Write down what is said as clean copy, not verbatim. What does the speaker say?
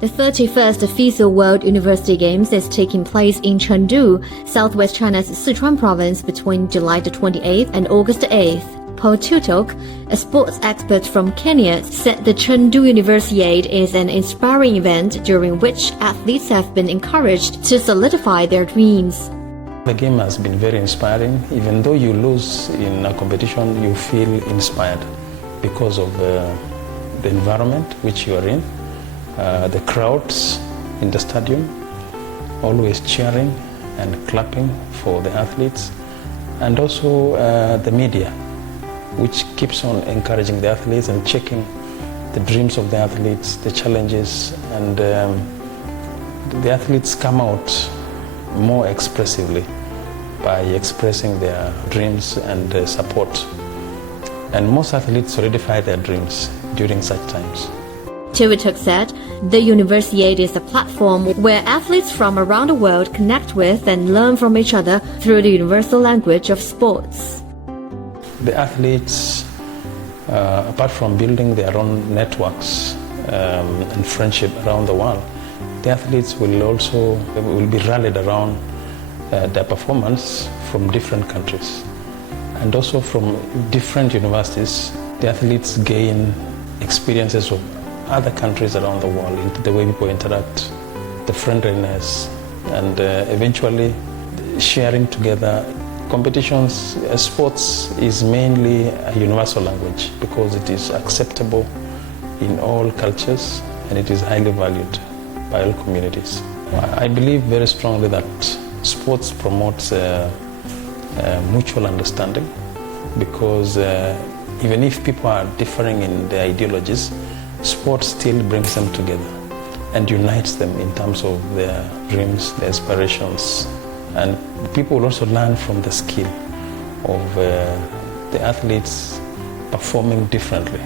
The 31st official World University Games is taking place in Chengdu, southwest China's Sichuan province between July the 28th and August the 8th. Paul Tutok, a sports expert from Kenya, said the Chengdu Universiade is an inspiring event during which athletes have been encouraged to solidify their dreams. The game has been very inspiring. Even though you lose in a competition, you feel inspired because of the environment which you are in. The crowds in the stadium always cheering and clapping for the athletes, and also the media, which keeps on encouraging the athletes and checking the dreams of the athletes, the challenges, and the athletes come out more expressively by expressing their dreams and support. And most athletes solidify their dreams during such times. Tutok said the Universiade is a platform where athletes from around the world connect with and learn from each other through the universal language of sports. The athletes, apart from building their own networks and friendship around the world, the athletes will be rallied around their performance from different countries. And also from different universities, the athletes gain experiences of other countries around the world, into the way people interact, the friendliness, and eventually sharing together. Competitions, sports is mainly a universal language because it is acceptable in all cultures and it is highly valued by all communities. I believe very strongly that sports promotes mutual understanding, because even if people are differing in their ideologies, sport still brings them together and unites them in terms of their dreams, their aspirations. And people will also learn from the skill of the athletes performing differently.